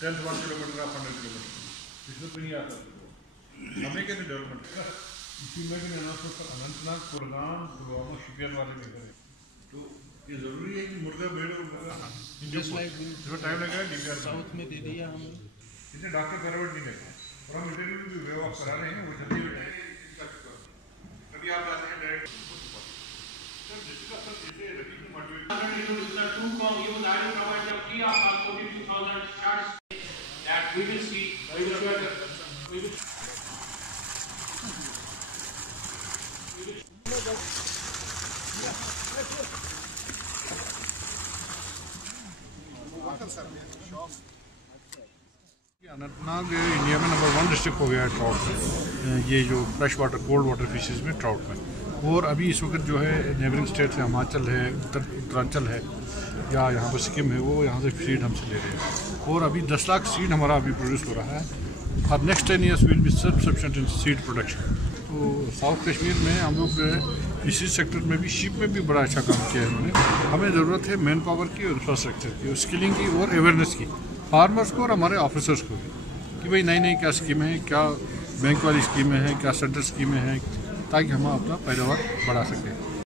10th 1 kilometre आप 100 kilometre इसमें तो नहीं आता हमें क्या डेवलपमेंट इसी में भी अनाउंसमेंट पर अनंतनाग कुरगाम पुलवामा शुपियन वाले में करें तो ये ज़रूरी है कि मुर्गा भेड़ और मुर्गा टाइम लगेगा डीपीआर साउथ में दे दिया हमने इतने डॉक्टर फॉरवर्ड नहीं लगे और हम इंटरव्यू भी वे ऑफ करा रहे हैं वो जल्दी कभी आप जाते हैं डायरेक्ट अनंतनाग इंडिया में नंबर 1 डिस्ट्रिक्ट हो गया है ट्राउट में, ये जो fresh water cold water fishes में ट्राउट में। और अभी इस वक्त जो है नेबरिंग स्टेट है, हिमाचल है, उत्तरांचल है या यहाँ पर सिक्किम है, वो यहाँ से सीड हमसे ले रहे हैं। और अभी 10 लाख सीड हमारा अभी प्रोड्यूस हो रहा है और next 10 years will be self sufficient in seed production. तो साउथ कश्मीर में हम लोग फिशरीज सेक्टर में भी, शिप में भी बड़ा अच्छा काम किया है उन्होंने। हमें ज़रूरत है मैन पावर की और इंफ्रास्ट्रक्चर की और स्किलिंग की और अवेयरनेस की, फार्मर्स को और हमारे ऑफिसर्स को भी, कि भाई नई नई क्या स्कीमें हैं, क्या बैंक वाली स्कीमें हैं, क्या सेंट्रल स्कीमें हैं, ताकि हम अपना पैदावार बढ़ा सकें।